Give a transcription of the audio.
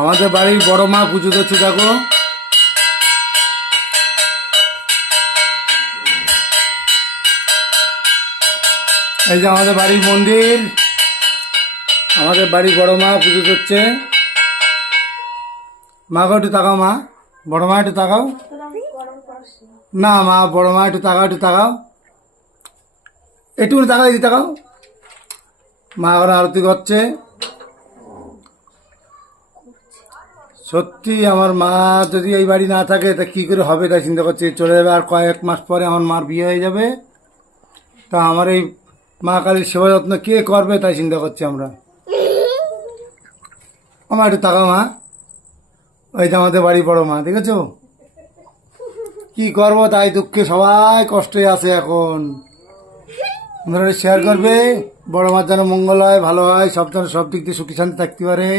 আমাদের বাড়ির বড় মা পুজো দিচ্ছে, দেখো। এই যে আমাদের বাড়ির মন্দির, আমাদের বাড়ির বড় মা পুজো দিচ্ছে। মা গো একটু তাকাও, মা বড় মা একটু তাকাও। না মা, বড় মা একটু তাকাও, একটু তাকাও, একটু তাকাও, এদিকে তাকাও। মা এখন আরতি করছে। সত্যি আমার মা যদি এই বাড়ি না থাকে তা কী করে হবে তাই চিন্তা করছি। চলে যাবে, আর কয়েক মাস পরে আমার মার বিয়ে হয়ে যাবে। তা আমার এই মা কালীর সেবা যত্ন কে করবে তাই চিন্তা করছি আমরা। আমার একটু তাকাও মা, ওই তো আমাদের বাড়ি বড় মা, দেখেছো? কি করবো তাই দুঃখে সবাই কষ্টে আছে এখন। আপনারা শেয়ার করবে, বড় মার যেন মঙ্গল হয়, ভালো হয়, সব যেন সব দিক দিয়ে সুখী শান্তি থাকতে পারে।